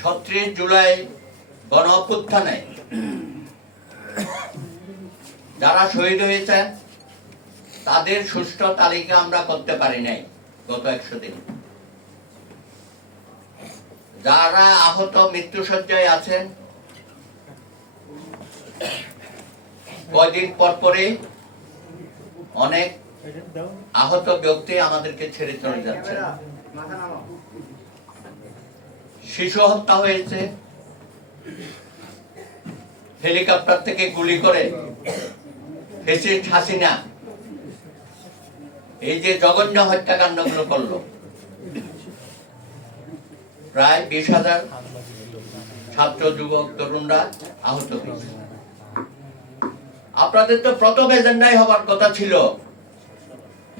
৩৬ জুলাই গণ অভ্যুত্থানে যারা শহীদ হয়েছেন তাদের সুষ্ঠু তালিকা আমরা করতে পারি নাই গত ১০০ দিন। যারা আহত মৃত্যুশয্যায় আছেন কয়দিন পর পরে অনেক আহত ব্যক্তি আমাদেরকে ছেড়ে চলে যাচ্ছে। শিশু হত্যা হয়েছে, হেলিকপ্টার থেকে গুলি করে ফ্যাসিস্ট হাসিনা এই যে জঘন্য হত্যাকাণ্ডগুলো করলো, প্রায় ২০,০০০ ছাত্র যুবক তরুণরা আহত হয়েছে। আপনাদের তো প্রথম এজেন্ডাই হবার কথা ছিল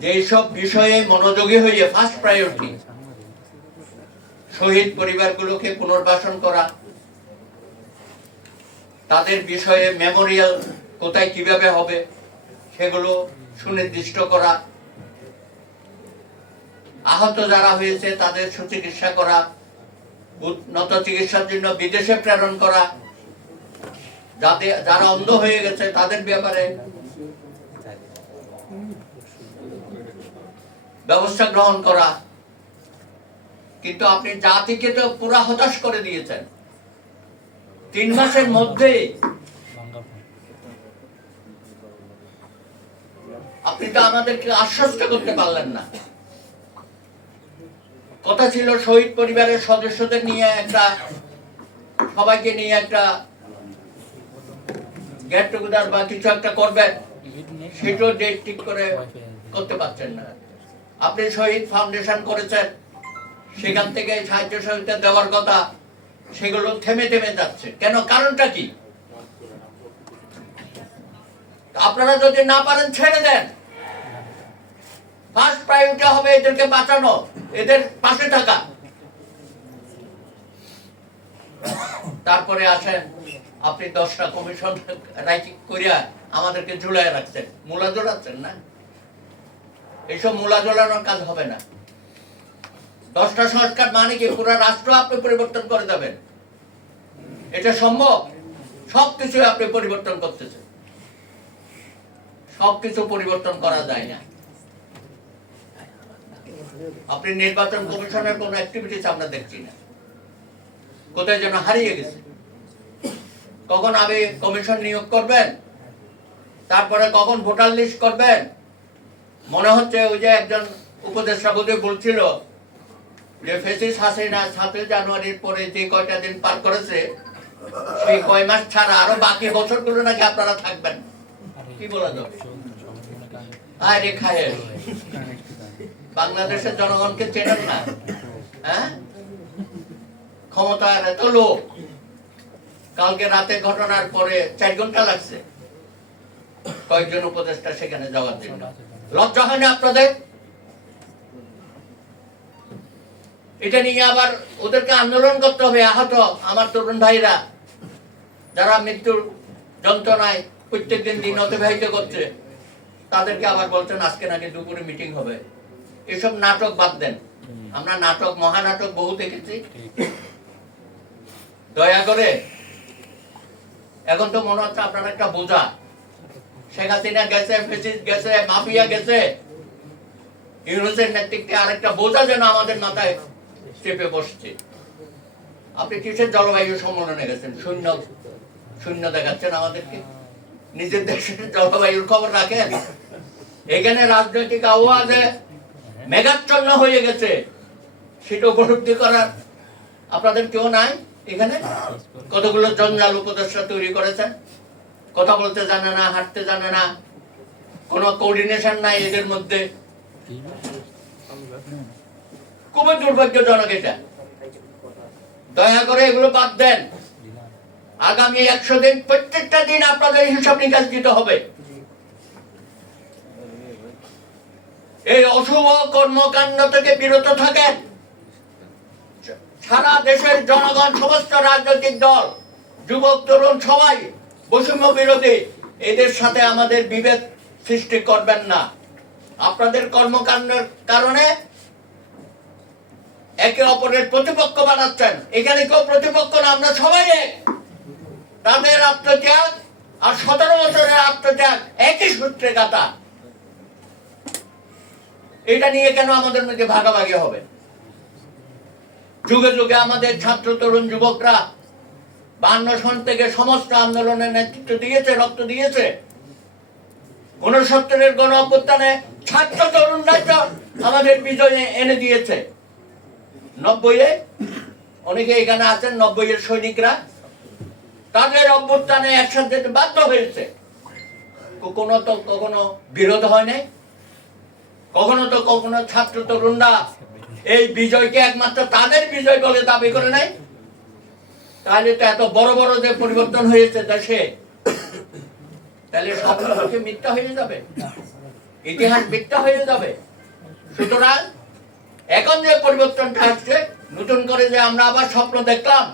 যে এইসব বিষয়ে মনোযোগী হয়ে ফার্স্ট প্রায়োরিটি শহীদ পরিবারগুলোকে পুনর্বাসন করা, তাদের বিষয়ে মেমোরিয়াল কোথায় কিভাবে হবে সেগুলো সুনির্দিষ্ট করা, আহত যারা হয়েছে তাদের সুচিকিৎসা করা, উন্নত চিকিৎসার জন্য বিদেশে প্রেরণ করা, যারা অন্ধ হয়ে গেছে তাদের ব্যাপারে ব্যবস্থা গ্রহণ করা। কিন্তু আপনি জাতিকে তো পুরা হতাশ করে দিয়েছেন। ৩ মাসের মধ্যে আপনি তো আমাদেরকে আশ্বস্ত করতে পারলেন না। কথা ছিল শহীদ পরিবারের সদস্যদের নিয়ে সবাইকে নিয়ে একটা গেট টুগেদার বা কিছু একটা করবেন, সেটাও ডেট ঠিক করে করতে পারছেন না। আপনি শহীদ ফাউন্ডেশন করেছেন, সেখান থেকে সাহায্য সহযোগিতা দেওয়ার কথা, সেগুলো থেমে থেমে যাচ্ছে কেন? কারণটা কি? আপনারা যদি না পারেন ছেড়ে দেন। ফার্স্ট প্রায়োরিটি হবে এদেরকে বাঁচানো, এদের পাশে থাকা। তারপরে আসেন আপনি 10টা কমিশন রাইটিং করিয়া আমাদেরকে ঝুলায় রাখছেন, মূলা ঝোলাচ্ছেন না। এইসব মূলা ঝোলানোর কাজ হবে না। 10টা সংস্কার মানে কি পুরো রাষ্ট্র আপনি পরিবর্তন করে দেবেন? এটা সম্ভব? সবকিছু আপনি পরিবর্তন করতেছেন। সবকিছু পরিবর্তন করা যায় না। আপনি নির্বাচন কমিশনের কোন অ্যাক্টিভিটিস আমরা দেখছি না, কোথায় যেন হারিয়ে গেছে। কখন আপনি কমিশন নিয়োগ করবেন, তারপরে কখন ভোটার লিস্ট করবেন? মনে হচ্ছে ওই যে একজন উপদেষ্টা বোধহয় বলছিল যে ফ্যাসিস্ট হাসিনা ৭ জানুয়ারির পরে যে কয়টা দিন পার করেছে সেই কয় মাস ছাড়া আরো বাকি বছরগুলো নাকি আপনারা থাকবেন। কি বলা যাবে? আরে খায় বাংলাদেশের জনগণকে চেনেন না? হ্যাঁ, ক্ষমতার এত লোক। কালকে রাতে ঘটনার পরে 4 ঘন্টা লাগছে কয়েকজন উপদেষ্টা সেখানে যাওয়ার জন্য। লজ্জা হয় না আপনাদের? এটা নিয়ে আবার ওদেরকে আন্দোলন করতে হবে। আহত আমার তরুণ ভাইরা যারা মৃত্যুর যন্ত্রণায় প্রত্যেকদিন দিন অতিবাহিত করছে, তাদেরকে আবার বলছেন আজকে নাকি দুপুরে মিটিং হবে। এসব নাটক বাদ দেন। আমরা নাটক, মহানাটক বহু দেখেছি। দয়া করে, এখন তো মনে হচ্ছে আপনারা একটা বোঝা। শেখ হাসিনা গেছে, ফ্যাসিস্ট গেছে, মাফিয়া গেছে, ইউনুসের নেতৃত্বে আরেকটা বোঝা যেন আমাদের মাথায় চেপে বসছে। আপনি কিসের জলবায়ু সম্মেলনে গেছেন? শূন্য দেখাচ্ছেন আমাদেরকে। নিজের দেশের জলবায়ুর খবর রাখেন? এখানে রাজনৈতিক আওয়াজে মেঘাচ্ছন্ন হয়ে গেছে, সেটা উপলব্ধি করার আপনাদের কেউ নাই। এখানে কতগুলো জঞ্জাল উপদেষ্টা তৈরি করেছেন, কথা বলতে জানে না, হাঁটতে জানে না, কোনো কোঅর্ডিনেশন নাই এদের মধ্যে। খুবই দুর্ভাগ্যজনক এটা। দয়া করে এগুলো বাদ দেন। আগামী 100 দিন প্রত্যেকটা দিন আপনাদের হিসাব নিকাশ দিতে হবে। এই অশুভ কর্মকাণ্ড থেকে বিরত থাকেন। সারা দেশের জনগণ, সমস্ত রাজনৈতিক দল, যুবক তরুণ সবাই বৈষম্য বিরোধী। এদের সাথে আমাদের বিভেদ সৃষ্টি করবেন না। আপনাদের কর্মকাণ্ডের কারণে একে অপরের প্রতিপক্ষ বানাচ্ছেন। এখানে কেউ প্রতিপক্ষ না, আমরা সবাই এক। তাদের আত্মত্যাগ আর 17 বছরের আত্মত্যাগ একই সূত্রে গাঁথা। এটা নিয়ে কেন আমাদের মধ্যে ভাগাভাগি হবে? যুগে যুগে আমাদের ছাত্র তরুণ যুবকরা 52 সন থেকে সমস্ত আন্দোলনের নেতৃত্ব দিয়েছে, রক্ত দিয়েছে। 69-এর গণ অভ্যুত্থানে ছাত্র তরুণরাই তো আমাদের বিজয় এনে দিয়েছে। 90-এ অনেকে এখানে আছেন, 90-এর সৈনিকরা তাদের অভ্যুত্থানে একসাথে যেতে বাধ্য হয়েছে। কখনো বিরোধ হয় নাই, কখনো ছাত্র তরুণরা এই বিজয়কে একমাত্র তাদের বিজয় বলে দাবি করে নাই। তাহলে তো এত বড় বড় যে পরিবর্তন হয়েছে দেশে, তাহলে সব মিথ্যা হয়ে যাবে, ইতিহাস মিথ্যা হয়ে যাবে। সুতরাং এখন যে পরিবর্তনটা আসছে, নতুন করে যে আমরা আবার স্বপ্ন দেখলাম,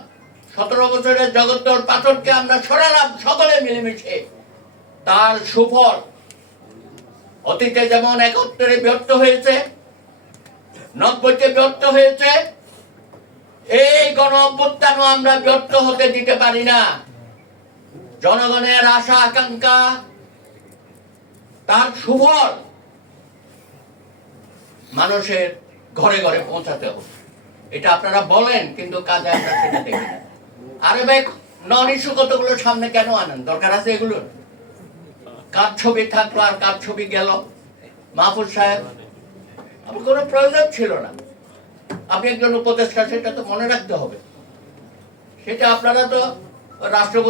17 বছরের জগদ্দল পাথরকে আমরা সরালাম সকলে মিলেমিশে, তার সুফল অতীতে যেমন 71-এ ব্যর্থ হয়েছে, 90-তে ব্যর্থ হয়েছে, এই গণ অভ্যুত্থানও আমরা ব্যর্থ হতে দিতে পারি না। জনগণের আশা আকাঙ্ক্ষা, তার সুফল মানুষের ঘরে ঘরে পৌঁছাতে হবে। এটা আপনারা বলেন, কিন্তু কাজে আমরা সেটা দেখি না। আরে ভাই, নন ইস্যু কতগুলো সামনে কেন আনেন? দরকার আছে এগুলোর? কার ছবি থাকলো আর কার ছবি গেল? মাহফুজ সাহেব, আমার কোনো প্রয়োজন ছিল না। আপনি একজন উপদেষ্টা, সেটা তো মনে রাখতে হবে। সেটা আপনারা তো রাষ্ট্রপতি